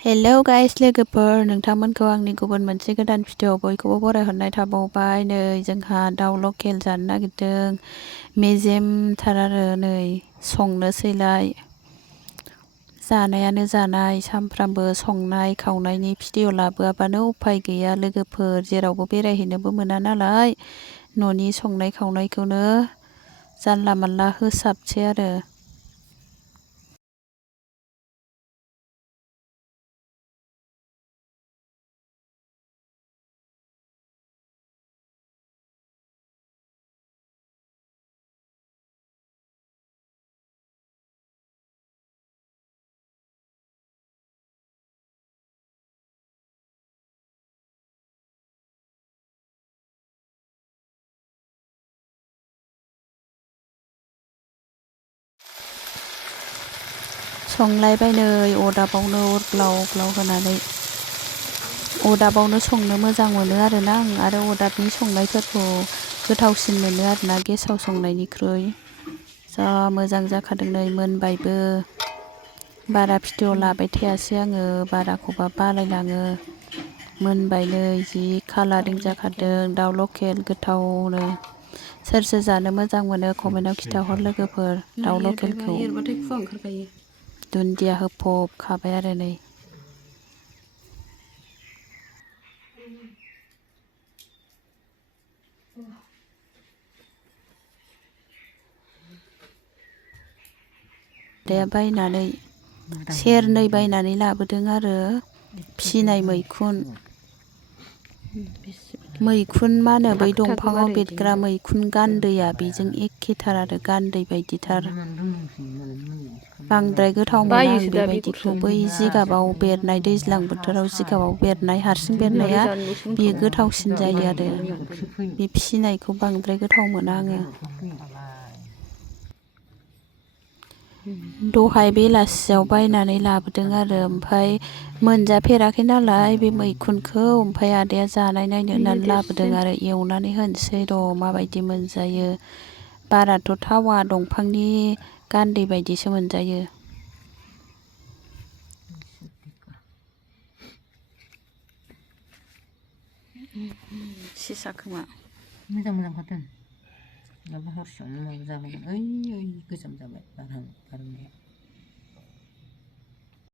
Hello guys लोगोफोर, नोंथांमोनखौ आंनि गुबुन मोनसे गोदान भिडिअ बयखौबो बरायहरनाय थाबावबाय। नै जोंहा दाउ लकेल जानो नागिरदों, मेजेमथार आरो नै संनोसैलाय। जानायानो जानाय, सानफ्रामबो संनाय खावनायनि भिडिअ लाबोआबानो उफाय गैया लोगोफोर। जेरावबो बेरायहैनोबो मोना नालाय, न'नि संनाय खावनायखौनो जानला मानला होसाबसै आरो। संलायबाय नै अरदाबावनो अर ब्लाव ब्लाव होनानै। अरदाबावनो संनो मोजां मोनो आरोना आं, आरो अरदाबनि संनायफोरखौ गोथावसिन मोनो आरोना गेसाव संनायनिख्रुइ। जा मोजां जाखादों नै, मोनबायबो। बारा भिडिअ लाबाय थायासै आङो, बाराखौबा बालायलाङो। मोनबाय नै, जि कालारिं जाखादों दाउ लकेल गोथावनो। सोर सोर जानो मोजां मोनो कमेन्टआव खिन्थाहर लोगोफोर दाउ लकेलखौ। दुन्दिया होफबखाबाय आरो नै। बायनानै सेरनै बायनानै लाबोदों आरो फिसिनाय मैखुन। मैखुन मा होनो बै दंफाङाव बेरग्रा मैखुन गान्दैया बेजों एखेथार आरो, गान्दै बायदिथार। बांद्राय गोथाव मोना आं बेबायदिखौ। बै जिगाबाव बेरनाय, दैज्लां बोथोराव जिगाबाव बेरनाय हारसिं बेरनाया बेयो गोथावसिन जायो आरो। बे फिसिनायखौ बांद्राय गोथाव मोना आङो। दहाय बेलासियाव बायनानै लाबोदों आरो, ओमफ्राय मोनजाफेराखै नालाय बे मैखुनखौ, ओमफ्राय आदाया जानाय नायनो होननानै लाबोदों आरो। एवनानै होनोसै र' माबायदि मोनजायो। बाराथ' थावा, दंफांनि गान्दै बायदिसो मोनजायो। सेसा खोमा मोजां मोजां खादों। माबा हरसेयावनो माबा जाबाय, ओइ गोजाम जाबाय बारनाया।